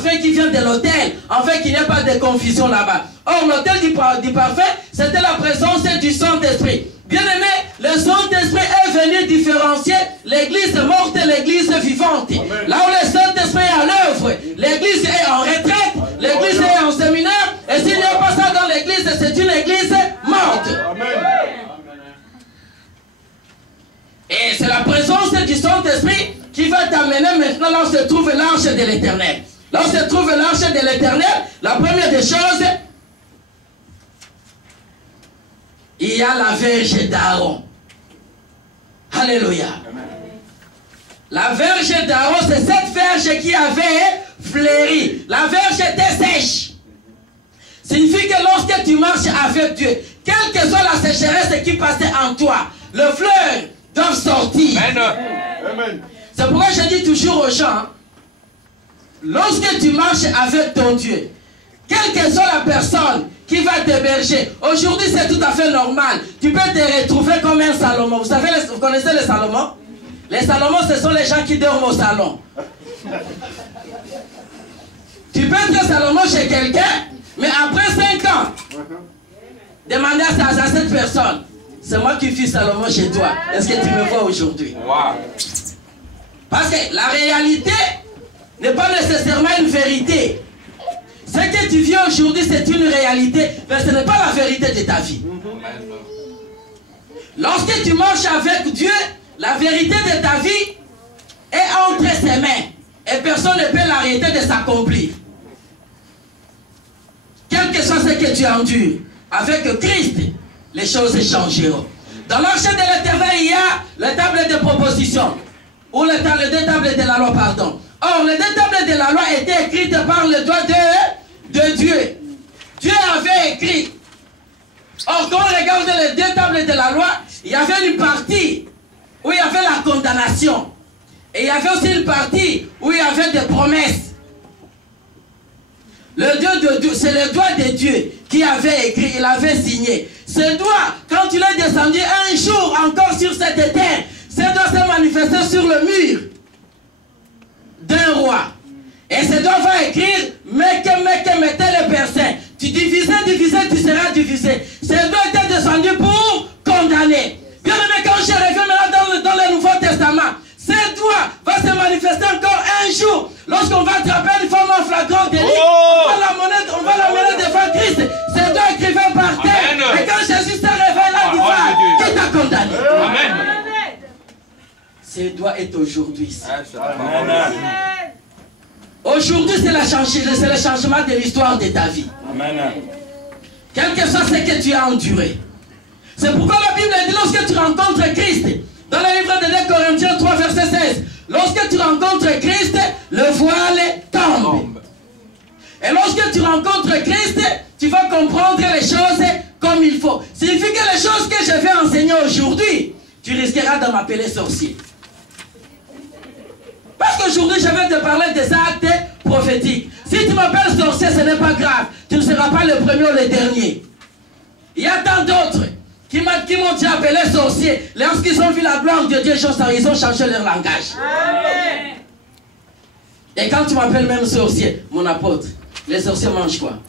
parfum qui vient de l'autel, afin qu'il n'y ait pas de confusion là-bas. Or, l'autel du parfum, c'était la présence du Saint-Esprit. Bien aimé, le Saint-Esprit est venu différencier l'église morte et l'église vivante. Amen. Là où le Saint-Esprit est à l'œuvre, l'église est en retraite, l'église est en séminaire, et s'il n'y a pas ça dans l'église, c'est une église morte. Amen. Et c'est la présence du Saint-Esprit qui va t'amener maintenant là où se trouve l'arche de l'Éternel. Là où se trouve l'arche de l'Éternel, la première des choses, il y a la verge d'Aaron. Alléluia. La verge d'Aaron, c'est cette verge qui avait fleuri. La verge était sèche. Signifie que lorsque tu marches avec Dieu, quelle que soit la sécheresse qui passait en toi, le fleur doit sortir. Amen. C'est pourquoi je dis toujours aux gens, lorsque tu marches avec ton Dieu, quelle que soit la personne qui va t'héberger, aujourd'hui c'est tout à fait normal. Tu peux te retrouver comme un Salomon. Vous savez, vous connaissez les Salomon? Les Salomon, ce sont les gens qui dorment au salon. Tu peux être Salomon chez quelqu'un, mais après 5 ans, demander à cette personne, c'est moi qui suis Salomon chez toi. Est-ce que tu me vois aujourd'hui? Parce que la réalité n'est pas nécessairement une vérité. Ce que tu vis aujourd'hui, c'est une réalité, mais ce n'est pas la vérité de ta vie. Lorsque tu marches avec Dieu, la vérité de ta vie est entre ses mains. Et personne ne peut l'arrêter de s'accomplir. Quel que soit ce que tu endures, avec Christ, les choses changeront. Dans l'arche de l'Éternel, il y a la table de proposition. Ou les deux tables de la loi, pardon. Or, les deux tables de la loi étaient écrites par le doigt de Dieu. Dieu avait écrit. Or, quand on regarde les deux tables de la loi, il y avait une partie où il y avait la condamnation. Et il y avait aussi une partie où il y avait des promesses. C'est le doigt de Dieu qui avait écrit, il avait signé. Ce doigt, quand il est descendu un jour encore sur cette terre, ce doigt s'est manifesté sur le mur d'un roi. Et ce doigt va écrire, mais tel personne. Tu divisais, tu seras divisé. Ce doigt était descendu pour condamner. Bien aimé, quand je reviens maintenant dans le Nouveau Testament, ce doigt va se manifester encore un jour. Lorsqu'on va attraper une femme en flagrant délit, on va l'amener devant Christ. Ce doigt écrivait par terre. Et quand Jésus s'est révélé là, il qui t'a condamné. Amen. Ce doigt est aujourd'hui. Aujourd'hui, c'est le changement de l'histoire de ta vie. Amen. Quel que soit ce que tu as enduré. C'est pourquoi la Bible dit, lorsque tu rencontres Christ, dans le livre de 2 Corinthiens 3, verset 16, lorsque tu rencontres Christ, le voile tombe. Et lorsque tu rencontres Christ, tu vas comprendre les choses comme il faut. Signifie que les choses que je vais enseigner aujourd'hui, tu risqueras de m'appeler sorcier. Parce qu'aujourd'hui, je vais te parler des actes prophétiques. Si tu m'appelles sorcier, ce n'est pas grave. Tu ne seras pas le premier ou le dernier. Il y a tant d'autres qui m'ont déjà appelé sorcier. Lorsqu'ils ont vu la gloire de Dieu, ils ont changé leur langage. Amen. Et quand tu m'appelles même sorcier, mon apôtre, les sorciers mangent quoi?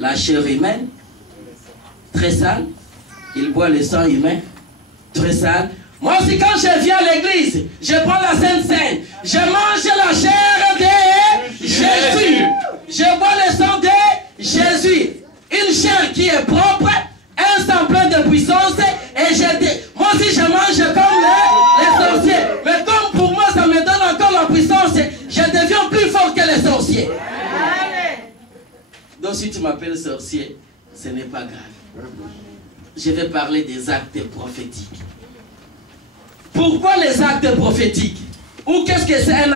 La chair humaine, très sale. Ils boivent le sang humain, très sale. Moi aussi, quand je viens à l'église, je prends la Sainte Seine. Je mange la chair de Jésus. Je bois le sang de Jésus. Une chair qui est propre, un sang plein de puissance. Et moi aussi, je mange comme les sorciers. Mais comme pour moi, ça me donne encore la puissance, je deviens plus fort que les sorciers. Donc, si tu m'appelles sorcier, ce n'est pas grave. Je vais parler des actes prophétiques. Pourquoi les actes prophétiques? Ou qu'est-ce que c'est un